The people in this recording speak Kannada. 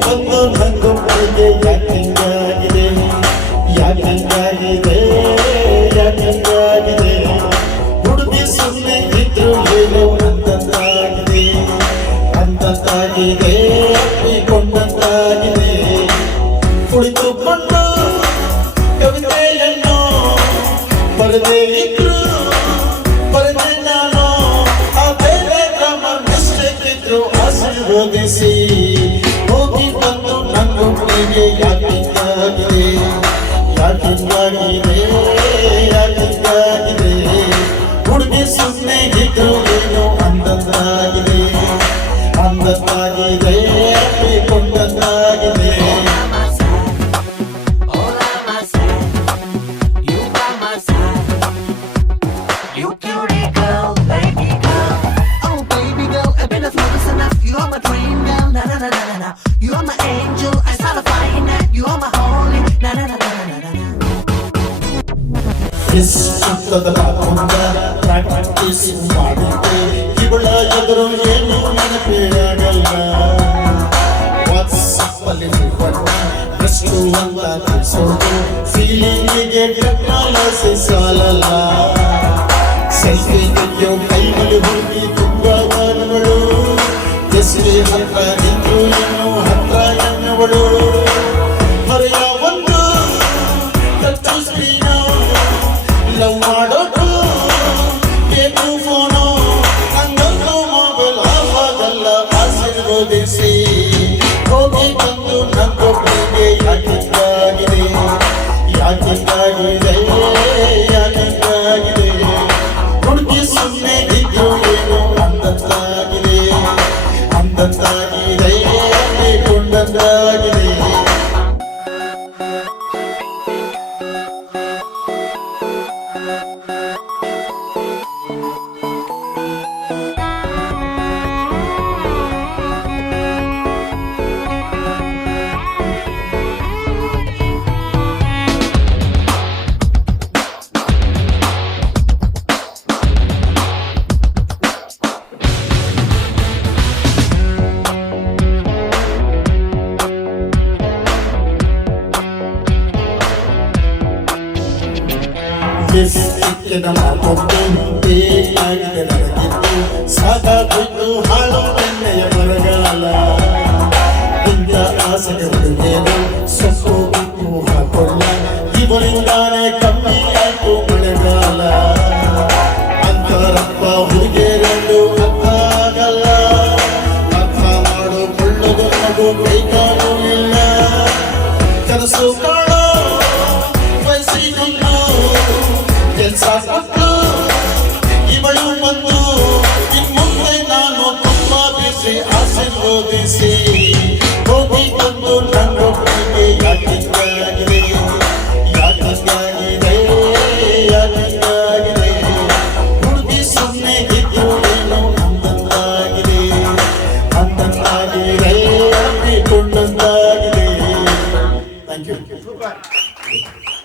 ಬಂದು ನಂಗೊಬ್ಬರಿಗೆ ಯಾಕಿಂಗಾಗಿದೆ ಯಾಕಿಂಗಾಗಿದೆ ಯಾಕಿಂಗಾಗಿದೆ ಹುಡುಗಿ ಸುಮ್ಮನೆ ಇದ್ರು ಏನೋ ಅಂತಂದಾಗಿದೆ ಅಂತಂದಾಗಿದೆ ಅಪ್ಪಿಕೊಂಡಂತಾಗಿದೆ ಕುಳಿತುಕೊಂಡು ಕವಿತೆಯನ್ನು ಬರದೇ ಇದ್ರು ಬರದೆ ನಾನು ಆ ಬೇರೆ ಗ್ರಾಮರ್ ಮಿಸ್ಟೇಕ್ ಇದ್ರು ಆಶೀರ್ವದಿಸಿ ಹೋಗಿ ಬಂದು ನಂಗೊಬ್ಬರಿಗೆ ಯಾಕಿಂಗಾಗಿದೆ ಯಾಕಿಂಗಾಗಿದೆ ಯಾಕಿಂಗಾಗಿದೆ ಹುಡುಗಿ ಸುಮ್ಮನೆ ಇದ್ರು ಏನು ಅಂದಂದಾಗಿದೆ ಅಂದಂದಾಗಿದೆ ಅಪ್ಪಿಕೊಂಡಂತಾಗಿದೆ You cutie girl, baby girl. Oh baby girl, I've been a flawless enough. You are my dream girl, na na na na na na. You are my angel, I started flying at. You are my holy, na na na na na na na. ಸುತ್ತದ ಕುಂದ ಪ್ರಾಕ್ಟೀಸ್ ಮಾಡಿದ್ದೆ ಇವಳ ಎದುರು ಏನು ನೆನಪಿರಲ್ಲ ವಾಟ್ಸಪ್ಪಲ್ಲಿ ಎಷ್ಟು ಅಂತ ತಿಳಿಸೋದು ಫೀಲಿಂಗಿಗೆ ಟೆಕ್ನಾಲಜಿ ಸಾಲಲ್ಲ ಸೆಲ್ಫಿ ತೆಗೆಯೋ ಕೈಗಳು ಹೋಗಿ ತುಂಬಾ ವಾರಗಳು ಎಷ್ಟೇ ಹತ್ರ ನಿಂತು ಇನ್ನೂ ಹತ್ರ ಎನ್ನುವಳು ಹೊರೆಯ ಒಂದು ಟಚ್ ಸ್ಕ್ರೀನು ಲವ್ ಮಾಡೋದು ಬೇಕು ಫೋನು ಹಂಗಂತೂ ಮೊಬೈಲ್ ಆವಾಗಲ್ಲ ಆಶೀರ್ವದಿಸಿ ಹೋಗಿ ಬಂದು ನಂಗೊಬ್ಬರಿಗೆ ಯಾಕಿಂಗಾಗಿದೆ ಯಾಕಿಂಗಾಗಿದೆ ಯಾಕಿಂಗಾಗಿದೆ ಹುಡುಗಿ ಸುಮ್ಮನೆ ಇದ್ರು ಏನು ಅಂದಂತಾಗಿದೆ ಅಂದಂತಾಗಿದೆ ಅಪ್ಪಿಕೊಂಡಂತಾಗಿದೆ ಸಿಕ್ಕಿದ ಮಾತೊಂದು ಬೇಕಾಗಿದೆ ನನಗಿದ್ದು ಸಾಕಾಗಿದ್ದು ಹಾಳು ಎಣ್ಣೆಯ ಬರಗಾಲ ಇಂಥ ಆಸೆಗೆ ಹುಡುಗೇನು ಸೊಪ್ಪು ಉಪ್ಪು ಹಾಕೊಳ್ಳ ಇವರಿಂದಾನೆ ಕಮ್ಮಿ ಆಯ್ತು ಮಳೆಗಾಲ ಅಂತಾರಪ್ಪ ಹುಡುಗಿಯರೆಂದು ಅರ್ಥ ಆಗಲ್ಲ ಅರ್ಥ ಮಾಡಿಕೊಳ್ಳೋದು ಅದು ಕೈಕಾಲು ಇಲ್ಲ ಕನಸು ಕಾಣೋ ವಯಸ್ಸಿನೊಂದು ಕೆಲಸ ಕೊಟ್ಟು ಇವಳು ಬಂದು ಇನ್ಮುಂದೆ ನಾನು ತುಂಬಾ ಬಿಸಿ ಆಶೀರ್ವದಿಸಿ ಹೋಗಿ ಬಂದು ನಂಗೊಬ್ಬರಿಗೆ ಯಾಕಿಂಗಾಗಿದೆ ಯಾಕಿಂಗಾಗಿದೆ ಯಾಕಿಂಗಾಗಿದೆ ಹುಡುಗಿ ಸುಮ್ಮನೆ ಇದ್ರು ಏನು ಅಂದಂತಾಗಿದೆ ಅಂದಂತಾಗಿದೆ ಅಪ್ಪಿಕೊಂಡಂತಾಗಿದೆ. Thank you.